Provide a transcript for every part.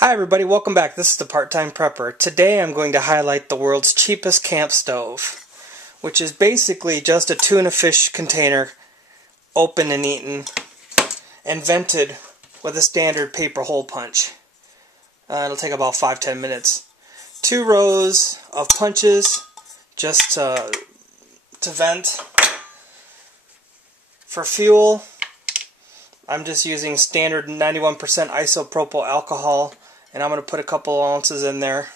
Hi everybody, welcome back. This is the Part-Time Prepper. Today I'm going to highlight the world's cheapest camp stove, which is basically just a tuna fish container, open and eaten, and vented with a standard paper hole punch. It'll take about 5-10 minutes. 2 rows of punches just to vent. For fuel, I'm just using standard 91% isopropyl alcohol, and I'm going to put a couple ounces in there.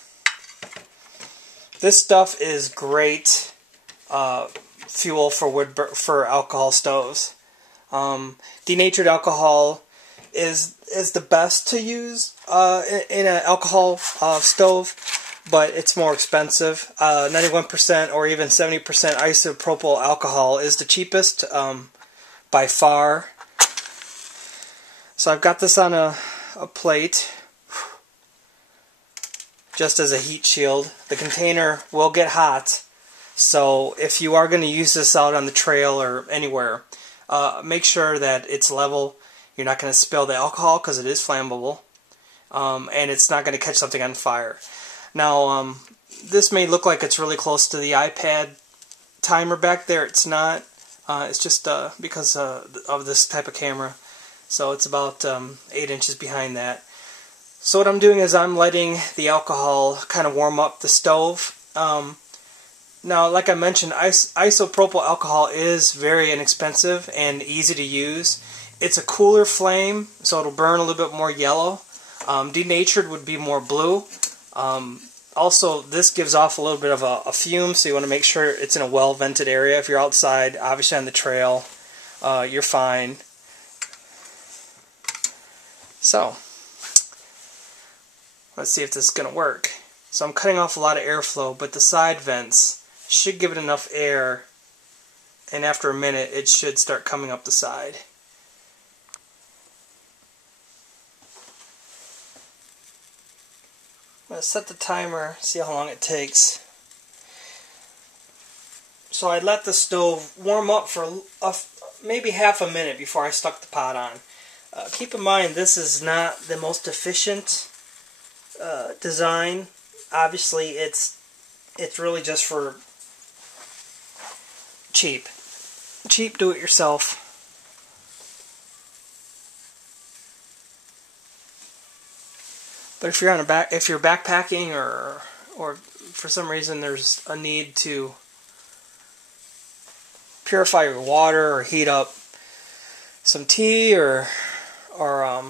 This stuff is great fuel for alcohol stoves. Denatured alcohol is the best to use in an alcohol stove, but it's more expensive. 91% or even 70% isopropyl alcohol is the cheapest by far. So I've got this on a plate just as a heat shield. The container will get hot, so if you are going to use this out on the trail or anywhere, make sure that it's level. You're not going to spill the alcohol because it is flammable, and it's not going to catch something on fire. Now, this may look like it's really close to the iPad timer back there. It's not. It's just because of this type of camera. So it's about 8 inches behind that. So what I'm doing is I'm letting the alcohol kind of warm up the stove. Now, like I mentioned, isopropyl alcohol is very inexpensive and easy to use. It's a cooler flame, so it'll burn a little bit more yellow. Denatured would be more blue. Also, this gives off a little bit of a fume, so you want to make sure it's in a well-vented area. If you're outside, obviously on the trail, you're fine. So, let's see if this is going to work. So I'm cutting off a lot of airflow, but the side vents should give it enough air, and after a minute it should start coming up the side. I'm going to set the timer, see how long it takes. So I let the stove warm up for maybe half a minute before I stuck the pot on. Keep in mind, this is not the most efficient design. Obviously, it's really just for cheap do-it-yourself. But if you're backpacking or for some reason there's a need to purify your water or heat up some tea or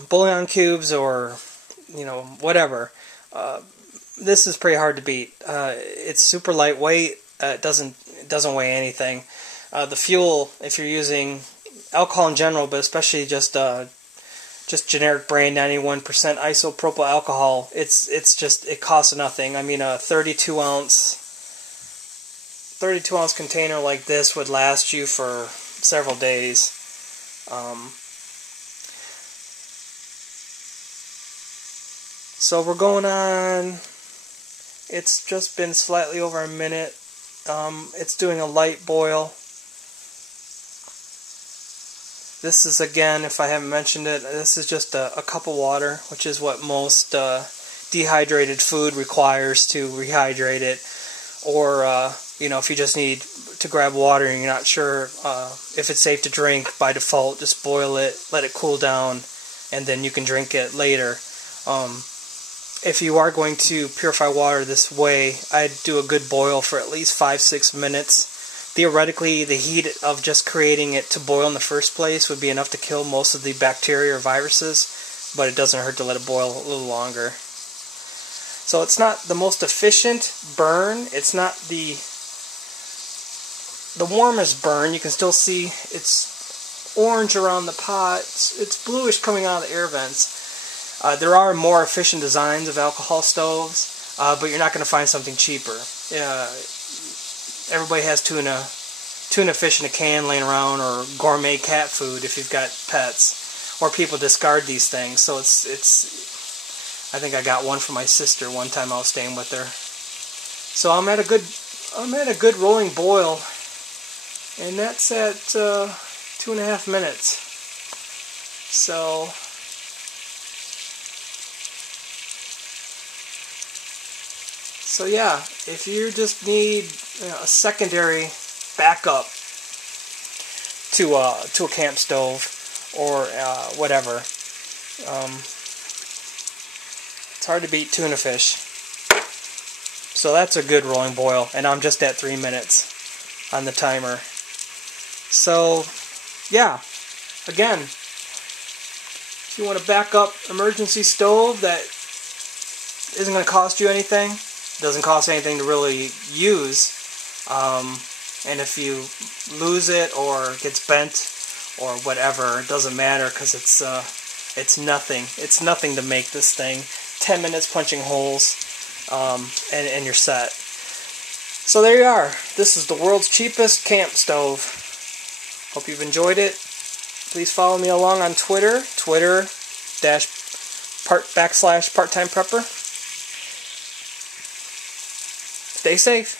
bouillon cubes or whatever, this is pretty hard to beat. It's super lightweight. It doesn't weigh anything. The fuel, if you're using alcohol in general, but especially just generic brand 91% isopropyl alcohol, it costs nothing. I mean, a 32 ounce container like this would last you for several days. So we're going on, it's just been slightly over a minute. It's doing a light boil. This is, again, if I haven't mentioned it, this is just a cup of water, which is what most dehydrated food requires to rehydrate it. Or, if you just need to grab water and you're not sure if it's safe to drink, by default, just boil it, let it cool down, and then you can drink it later. If you are going to purify water this way, I'd do a good boil for at least 5-6 minutes. Theoretically, the heat of just creating it to boil in the first place would be enough to kill most of the bacteria or viruses, but it doesn't hurt to let it boil a little longer. So it's not the most efficient burn. It's not the warmest burn. You can still see it's orange around the pot. It's bluish coming out of the air vents. There are more efficient designs of alcohol stoves, but you're not going to find something cheaper. Everybody has tuna fish in a can laying around, or gourmet cat food if you've got pets, or people discard these things. So I think I got one for my sister one time I was staying with her. So I'm at a good rolling boil, and that's at 2.5 minutes. So So yeah, if you just need a secondary backup to a camp stove or whatever, it's hard to beat tuna fish. So that's a good rolling boil, and I'm just at 3 minutes on the timer. So yeah, again, if you want a backup emergency stove that isn't going to cost you anything, doesn't cost anything to really use, and if you lose it or it gets bent or whatever, it doesn't matter, because it's nothing. It's nothing to make this thing. 10 minutes punching holes, and you're set. So there you are. This is the world's cheapest camp stove. Hope you've enjoyed it. Please follow me along on Twitter, Twitter/part/time prepper. Stay safe.